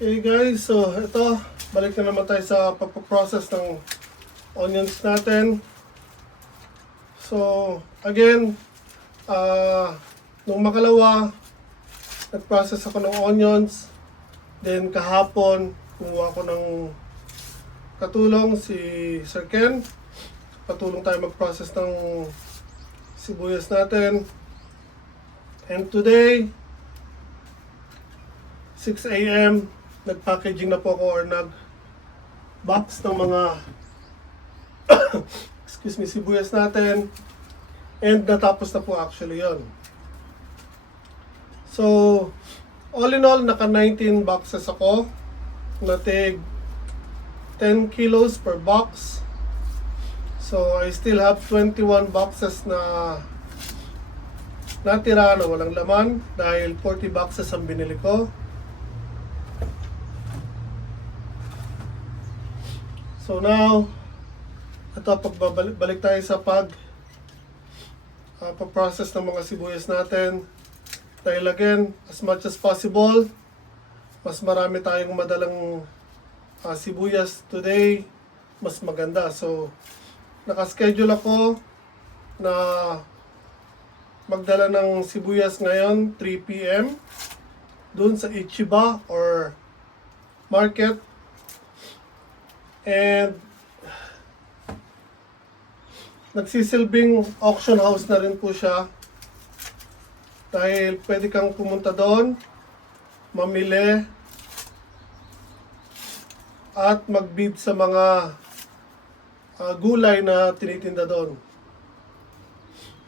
Okay guys, so ito, balik na naman tayo sa pagpaprocess ng onions natin. So again, nung makalawa, nag-process ako ng onions. Then kahapon, kumuha ko ng katulong si Sir Ken. Patulong tayo mag-process ng sibuyas natin. And today, 6 a.m. nag-packaging na po ako or nag-box ng mga sibuyas natin. And natapos na po actually yon. So, all in all, naka 19 boxes ako. Natig 10 kilos per box. So, I still have 21 boxes na natira na walang laman dahil 40 boxes ang binili ko. So now, ito pagbalik tayo sa pag-process ng mga sibuyas natin. Dahil again, as much as possible, mas marami tayong madalang sibuyas today, mas maganda. So, nakaschedule ako na magdala ng sibuyas ngayon, 3 p.m. dun sa Ichiba or market. And nagsisilbing auction house na rin po siya dahil pwede kang pumunta doon, mamili at mag-bid sa mga gulay na tinitinda doon.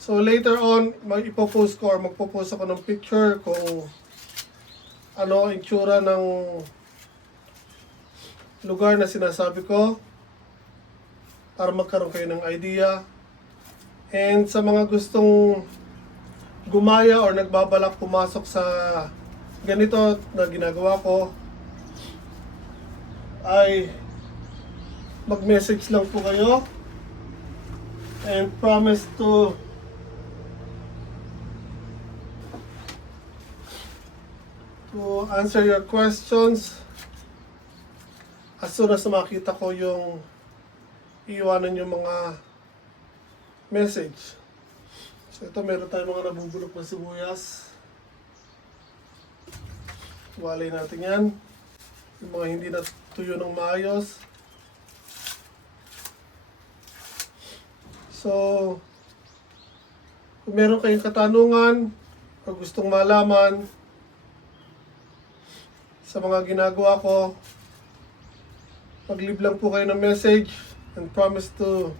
So later on, ipopost ko or magpo-post ako ng picture kung ano ang itsura ng lugar na sinasabi ko para magkaroon kayo ng idea. And sa mga gustong gumaya or nagbabalak pumasok sa ganito na ginagawa ko, ay mag-message lang po kayo and promise to answer your questions as soon as makita ko yung iiwanan yung mga message. So ito, meron tayong mga nabubulok na sibuyas. Walay natin yan. Yung mga hindi natuyo ng maayos. So, kung meron kayong katanungan o gustong malaman sa mga ginagawa ko, mag-leave lang po kayo ng message and promise to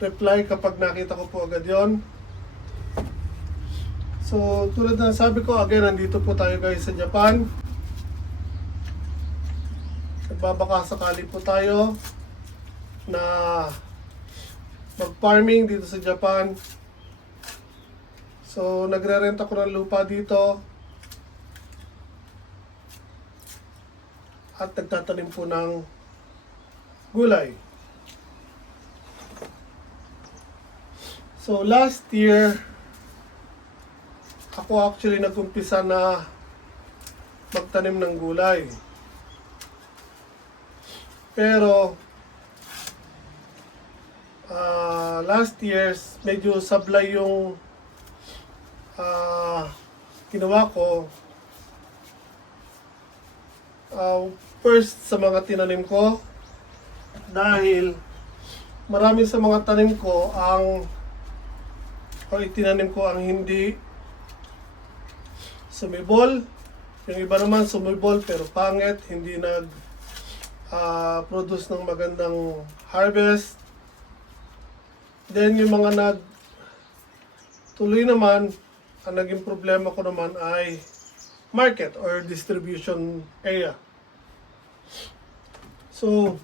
reply kapag nakita ko po agad yon. So, tulad na sabi ko, again, nandito po tayo guys sa Japan. Nagbabaka sakali po tayo na mag-farming dito sa Japan. So, nagre-rent ako ng lupa dito. At nagtatanim po ng gulay. So last year, ako actually nag-umpisa na magtanim ng gulay. Pero last year, medyo sablay yung ginawa ko. First sa mga tinanim ko, dahil marami sa mga tanim ko itinanim ko ang hindi sumibol. Yung iba naman sumibol pero pangit, hindi produce ng magandang harvest. Then yung mga tuloy naman, ang naging problema ko naman ay market or distribution area. So,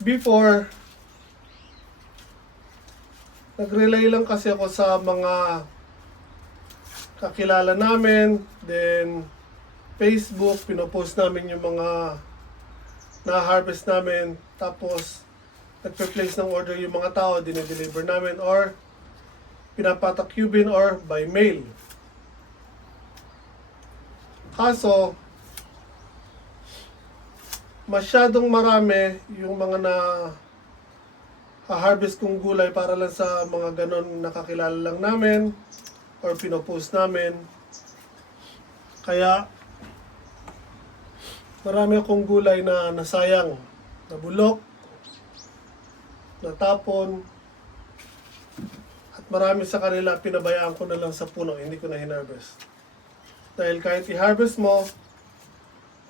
before, nag-rely lang kasi ako sa mga kakilala namin, then Facebook, pinopost namin yung mga na-harvest namin, tapos nagpe-place ng order yung mga tao, dinideliver namin, or pinapatak Cuban or by mail. Kaso, masyadong marami yung mga na harvest kong gulay para lang sa mga ganon nakakilala lang namin or pinopost namin. Kaya marami akong gulay na nasayang, nabulok, natapon, at marami sa kanila pinabayaan ko na lang sa puno, hindi ko na hinarvest. Dahil kahit i-harvest mo,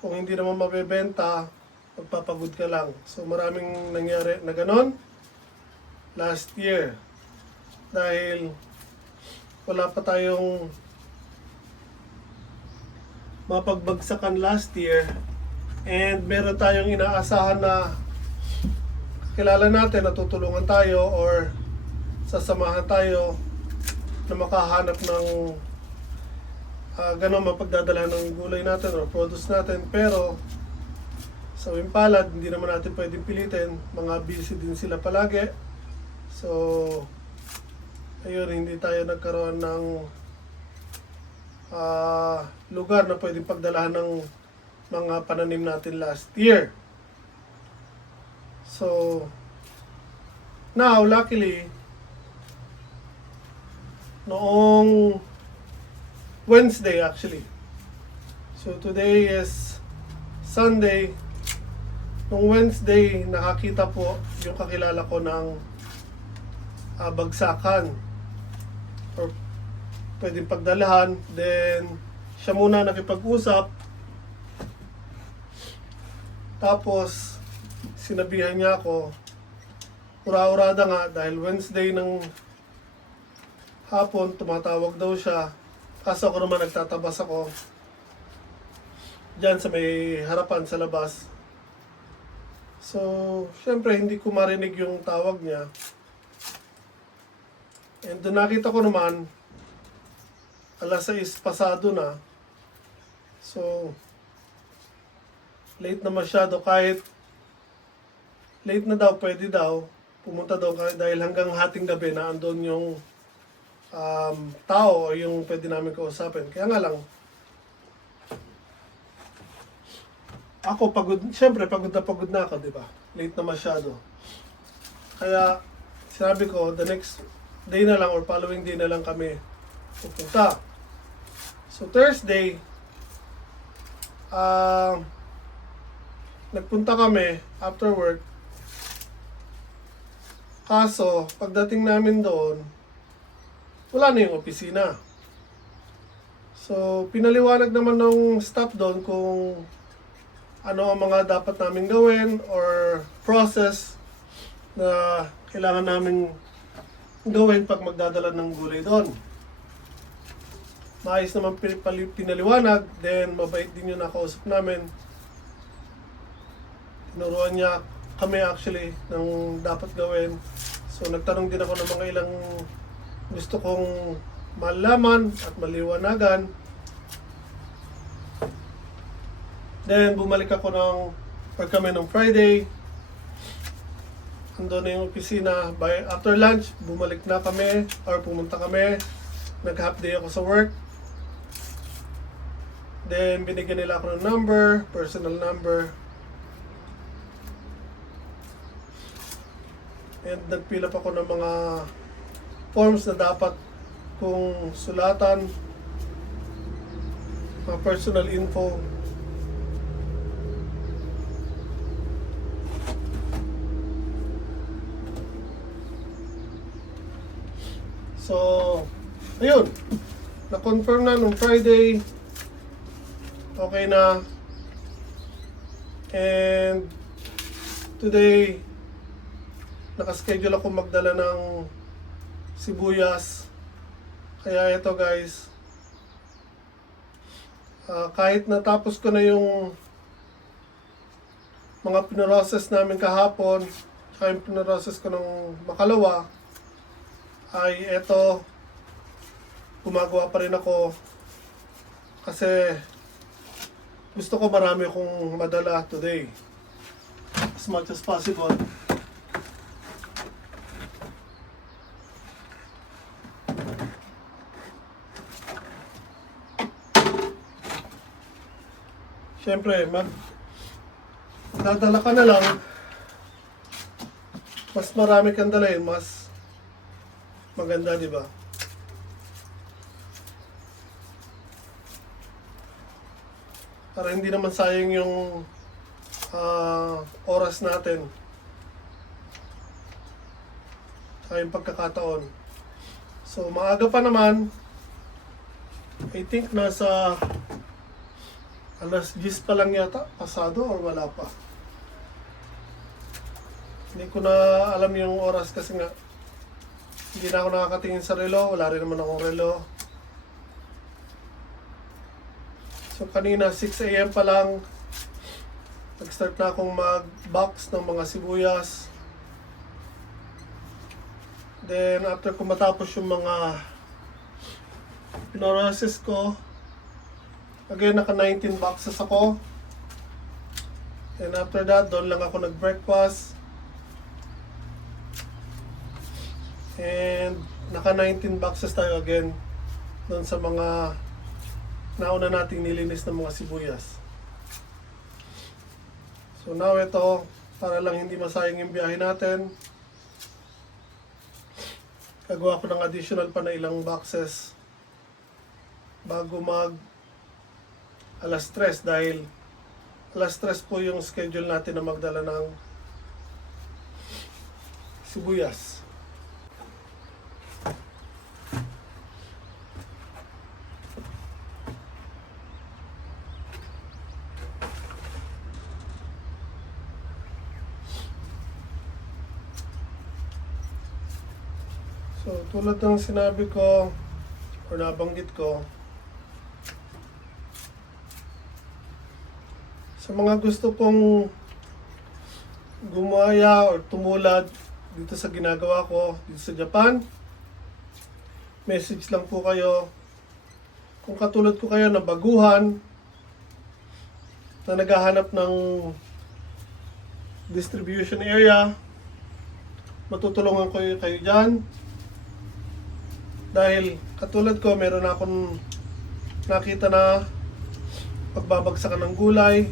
kung hindi naman mabebenta, magpapagod ka lang. So maraming nangyari na ganon last year. Dahil wala pa tayong mapagbagsakan last year and meron tayong inaasahan na kilala natin, natutulungan tayo or sasamahan tayo na makahanap ng ganon mapagdadala ng gulay natin or produce natin. Pero sa Wimpalad, hindi naman natin pwedeng pilitin, mga busy din sila palagi. So ayun, hindi tayo nagkaroon ng lugar na pwedeng pagdalahan ng mga pananim natin last year. So now, luckily, noong Wednesday actually. So today is Sunday. Noong Wednesday, nakakita po yung kakilala ko ng bagsakan or pwedeng pagdalahan. Then siya muna nakipag-usap, tapos sinabihan niya ako, ura-urada nga dahil Wednesday ng hapon tumatawag daw siya. Kaso ako naman nagtatabas ako dyan sa may harapan sa labas. So syempre hindi ko marinig yung tawag niya. And doon nakita ko naman, 6:00 pasado na. So, late na masyado. Kahit late na daw, pwede daw. Pumunta daw dahil hanggang hating gabi na andun yung tao o yung pwede namin kausapin. Kaya nga lang, ako pagod, syempre pagod na ako, di ba? Late na masyado. Kaya, sinabi ko, the next day na lang or following day na lang kami pupunta. So Thursday, nagpunta kami after work. Kaso, pagdating namin doon, wala na yung opisina. So, pinaliwanag naman ng staff doon kung ano ang mga dapat namin gawin or process na kailangan namin gawin pag magdadala ng gulay doon. Maayos naman pinaliwanag, then mabait din yung nakausap namin. Tinuruan niya kami actually ng dapat gawin. So nagtanong din ako ng mga ilang gusto kong malaman at maliwanagan. Then bumalik ako kami ng Friday. Andun na yung opisina. After lunch, bumalik na kami or pumunta kami. Nag-half day ako sa work. Then binigyan nila ako ng number, personal number. And nag-fill up ako ng mga forms na dapat kong sulatan, mga personal info. So, ayun. Na-confirm na nung Friday. Okay na. And today, nakaschedule ako magdala ng sibuyas. Kaya ito guys, kahit natapos ko na yung mga pinrocess namin kahapon, saka yung pinrocess ko ng makalawa, ay eto, gumagawa pa rin ako kasi gusto ko marami akong madala today as much as possible. Siyempre, dadala ka na lang, mas marami kang dalhin, mas maganda, di ba? Para hindi naman sayang yung oras natin. Yung pagkakataon. So, maaga pa naman. I think nasa alas 10 pa lang yata. Pasado or wala pa. Hindi ko na alam yung oras kasi nga hindi na ako nakakatingin sa relo. Wala rin naman akong relo. So, kanina 6 AM pa lang nag-start na akong mag-box ng mga sibuyas. Then, after ko matapos yung mga pinorosis ko, again, naka 19 boxes ako. And after that, doon lang ako nag-breakfast. And naka 19 boxes tayo again doon sa mga nauna nating nilinis ng mga sibuyas. So now ito, para lang hindi masayang yung biyahe natin, gagawa ko ng additional pa na ilang boxes bago mag alas 3 dahil alas 3 po yung schedule natin na magdala ng sibuyas. So, tulad ng sinabi ko or nabanggit ko, sa mga gusto pong gumaya or tumulad dito sa ginagawa ko dito sa Japan, message lang po kayo. Kung katulad ko kayo na baguhan, na naghahanap ng distribution area, matutulungan ko kayo dyan. Dahil katulad ko, meron akong nakita na pagbabagsakan ng gulay.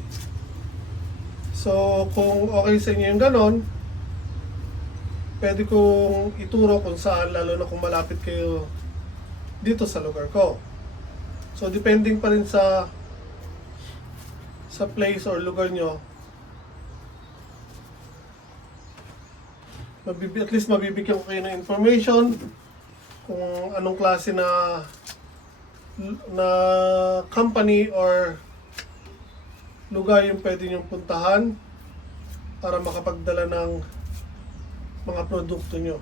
So, kung okay sa inyo yung ganon, pwede kong ituro kung saan, lalo na kung malapit kayo dito sa lugar ko. So, depending pa rin sa place or lugar nyo, at least mabibigyan ko kayo ng information kung anong klase na company or lugar yung pwede nyong puntahan para makapagdala ng mga produkto nyo.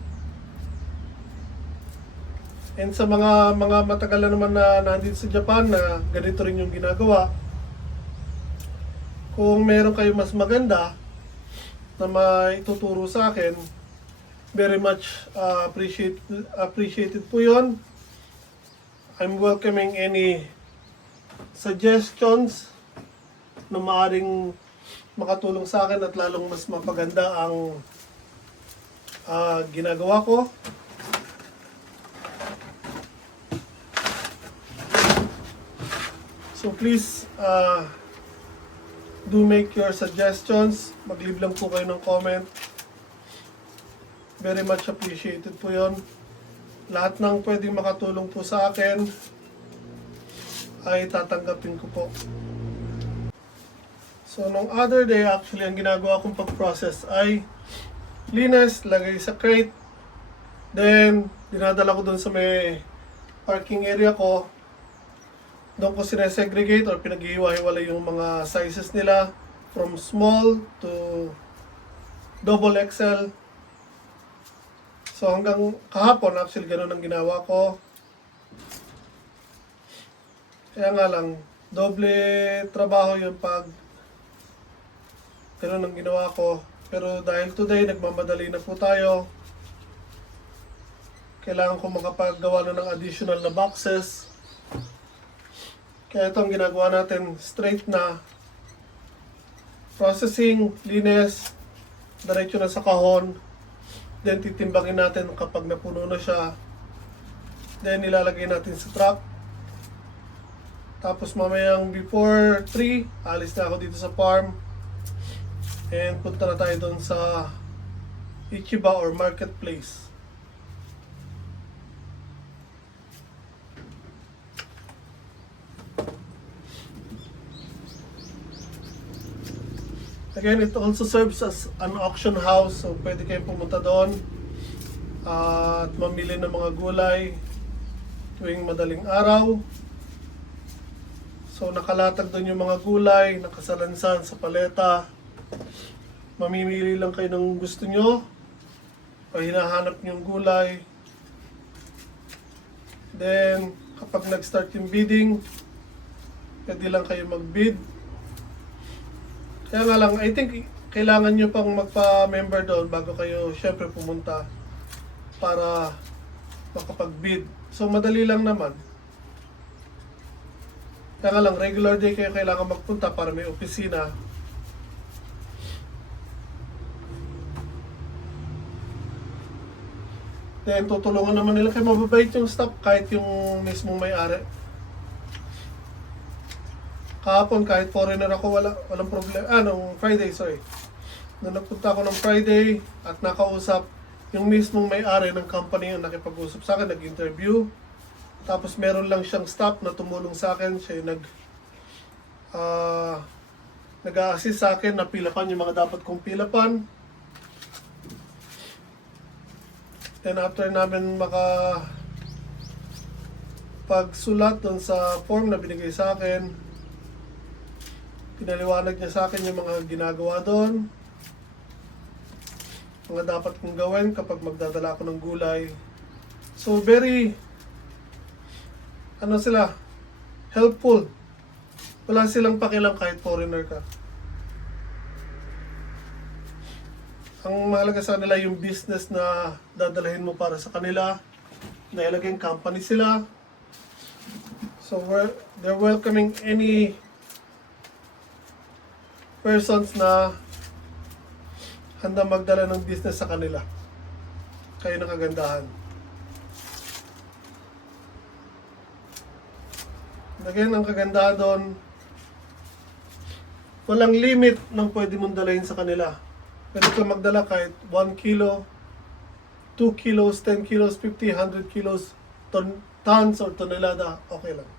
And sa mga matagal na naman na nandito sa Japan na ganito rin yung ginagawa, kung meron kayo mas maganda na maituturo sa akin, very much appreciated po yun. I'm welcoming any suggestions na maaaring makatulong sa akin at lalong mas mapaganda ang ginagawa ko. So please do make your suggestions. Mag-leave lang po kayo ng comment. Very much appreciated po yon. Lahat ng pwedeng makatulong po sa akin ay tatanggapin ko po. So, nung other day, actually, ang ginagawa kong pag-process ay linis, lagay sa crate. Then, dinadala ko dun sa may parking area ko. Doon ko sinesegregate or pinag-ihiwa-hiwala yung mga sizes nila from small to double XL. So hanggang kahapon, actually ganun ang ginawa ko. Kaya nga lang, doble trabaho yung pag ganun ang ginawa ko. Pero dahil today, nagmamadali na po tayo. Kailangan ko makapaggawa na ng additional na boxes. Kaya ito ang ginagawa natin, straight na processing, linis, diretso na sa kahon. Then titimbangin natin kapag napuno na siya. Then ilalagay natin sa truck. Tapos mamayang before 3, alis na ako dito sa farm. And punta na tayo doon sa Ichiba or marketplace. Again, it also serves as an auction house, so pwede kayong pumunta doon at mamili ng mga gulay tuwing madaling araw. So nakalatag doon yung mga gulay, nakasalansan sa paleta. Mamimili lang kayo ng gusto nyo o hinahanap yung gulay. Then, kapag nag-start yung bidding, pwede lang kayo mag-bid. Kaya nga lang, I think kailangan nyo pang magpa-member doon bago kayo syempre pumunta para makapag-bid. So madali lang naman. Kaya nga lang, regular day kayo kailangan magpunta para may opisina. Then tutulungan naman nila kayo, mababait yung staff kahit yung mismong may-ari. Kahapon kahit foreigner ako, walang problema. Nung Friday, sorry. Nung nagpunta ako ng Friday at nakausap yung mismong may-ari ng company yung nakipag-usap sa akin, nag-interview. Tapos meron lang siyang staff na tumulong sa akin. Siya yung nag-a-assist sa akin na pilapan yung mga dapat kong pilapan. Then after namin pagsulat doon sa form na binigay sa akin, pinaliwanag niya sa akin yung mga ginagawa doon, mga dapat kong gawin kapag magdadala ako ng gulay. So very sila, helpful. Wala silang pakialam kahit foreigner ka. Ang mahalaga sa kanila yung business na dadalhin mo para sa kanila. Nailagay company sila. So they're welcoming any persons na handa magdala ng business sa kanila. Kayo ng kagandahan. Again, ang kagandahan doon, walang limit ng pwede mong dalahin sa kanila. Pwede ka magdala kahit 1 kilo, 2 kilos, 10 kilos, 50, 100 kilos, tons or tonelada, okay lang.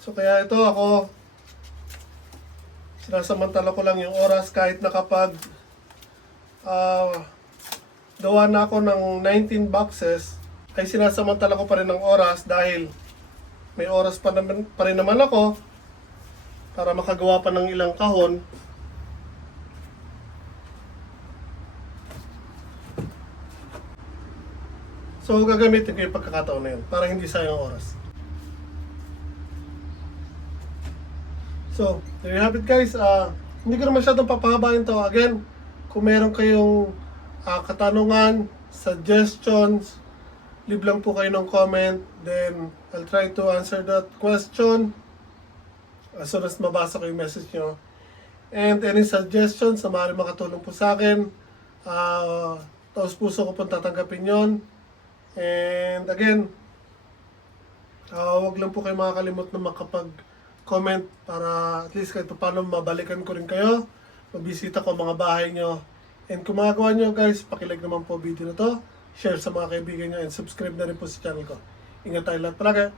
So kaya ito ako, sinasamantala ko lang yung oras kahit nakapag gawa na ako ng 19 boxes, ay sinasamantala ko pa rin ng oras dahil may oras pa rin naman ako para makagawa pa ng ilang kahon. So gagamitin ko yung pagkakataon na yun para hindi sayang oras. So, there you have it guys. Hindi ko na masyadong papahabain to. Again, kung meron kayong katanungan, suggestions, leave lang po kayo ng comment. Then, I'll try to answer that question as soon as mabasa ko yung message nyo. And any suggestions na maaaring makatulong po sa akin, taos puso ko pong tatanggapin yon. And again, wag lang po kayo makakalimot na makapag-comment para at least kahit paano mabalikan ko rin kayo. Mabisita ko mga bahay nyo. And kung magagawa nyo guys, pakilike naman po video na to. Share sa mga kaibigan nyo and subscribe na rin po sa channel ko. Ingat tayo lahat palagi.